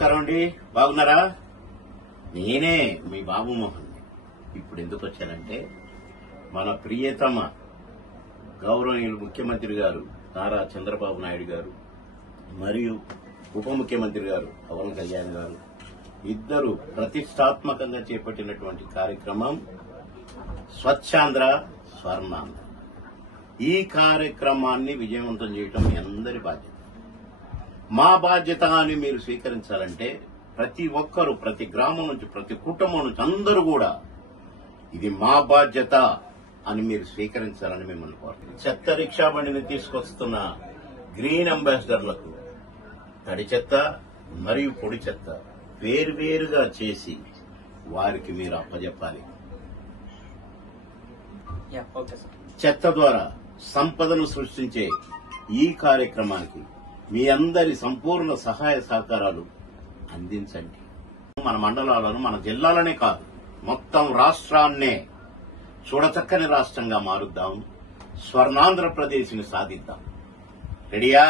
నమస్కారం అండి, బాగున్నారా? నేనే మీ బాబు మోహన్. ఇప్పుడు ఎందుకు వచ్చానంటే మన ప్రియతమ గౌరవనీయులు ముఖ్యమంత్రి గారు నారా చంద్రబాబు నాయుడు గారు మరియు ఉప ముఖ్యమంత్రి గారు పవన్ కళ్యాణ్ గారు ఇద్దరు ప్రతిష్టాత్మకంగా చేపట్టినటువంటి కార్యక్రమం స్వచ్ఛాంధ్ర స్వర్ణాంధ్ర. ఈ కార్యక్రమాన్ని విజయవంతం చేయడం మీ అందరి బాధ్యత. మా బాధ్యత అని మీరు స్వీకరించాలంటే ప్రతి ఒక్కరూ, ప్రతి గ్రామం నుంచి, ప్రతి కుటుంబం నుంచి అందరూ కూడా ఇది మా బాధ్యత అని మీరు స్వీకరించాలని మిమ్మల్ని కోరుతున్నాను. చెత్త రిక్షా బండిని తీసుకొస్తున్న గ్రీన్ అంబాసిడర్లకు తడి చెత్త మరియు పొడి చెత్త వేరువేరుగా చేసి వారికి మీరు అప్పజెప్పాలి. చెత్త ద్వారా సంపదను సృష్టించే ఈ కార్యక్రమానికి మీ అందరి సంపూర్ణ సహాయ సహకారాలు అందించండి. మన మండలాలను, మన జిల్లాలనే కాదు, మొత్తం రాష్ట్రాన్నే చూడచక్కని రాష్ట్రంగా మారుద్దాం. స్వర్ణాంధ్రప్రదేశ్ ని సాధిద్దాం. రెడీయా?